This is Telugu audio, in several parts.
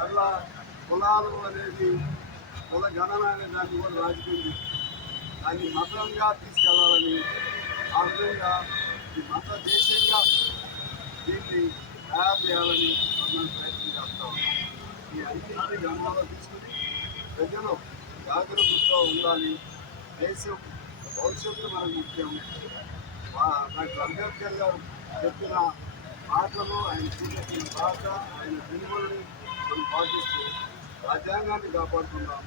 మళ్ళా కులాలు అనేది కుల గణన అనే దాన్ని కూడా రాజకీయం దాన్ని మతంగా తీసుకెళ్లాలని ఆ విధంగా ఈ మత దేశంగా దీన్ని తయారు చేయాలని ప్రయత్నం చేస్తా ఉన్నాం. ఈ అన్నింటినీ గమనంలో తీసుకుని ప్రజలు జాగ్రత్తతో ఉండాలి. దేశం భవిష్యత్తు మనకు ముఖ్యం. డాక్టర్ అంబేద్కర్ గారు చెప్పిన మాటలు, ఆయన చూపించిన భాష, ఆయన విలువల్ని మనం పాటిస్తూ రాజ్యాంగాన్ని కాపాడుకుందాం.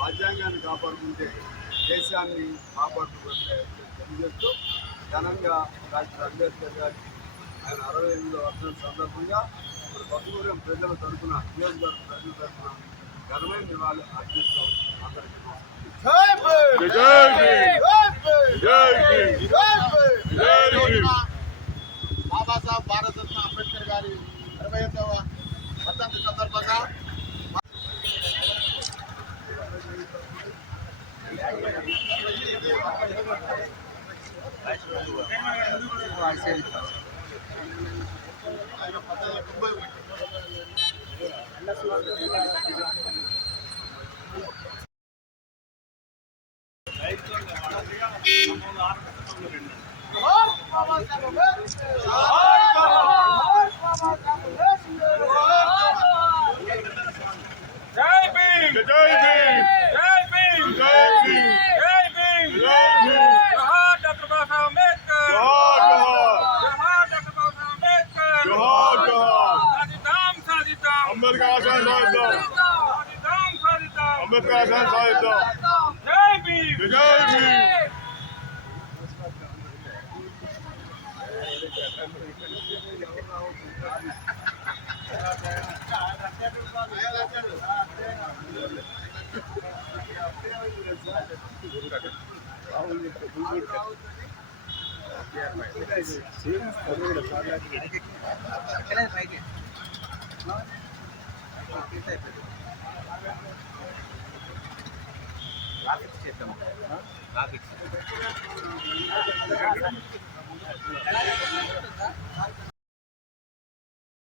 రాజ్యాంగాన్ని కాపాడుకుంటే దేశాన్ని కాపాడుకున్నట్లే తెలియజేస్తూ ఘనంగా డాక్టర్ అంబేద్కర్ గారికి ఆయన 68వ వర్ధంతి సందర్భంగా మన కొత్తగూడెం ప్రజల తరఫున, నియోజకవర్గ ప్రజల తరఫున ఘనమైన నివాళులు అర్పిస్తూ అందరికీ బాబాసాహెబ్ భారతరత్న అంబేద్కర్ గారి 25వ వర్ధంతి సందర్భంగా అంబేద్కర్ ఆశయం సాధిద్దాం. జై భీమ్. జై భీమ్. చేద్దాం.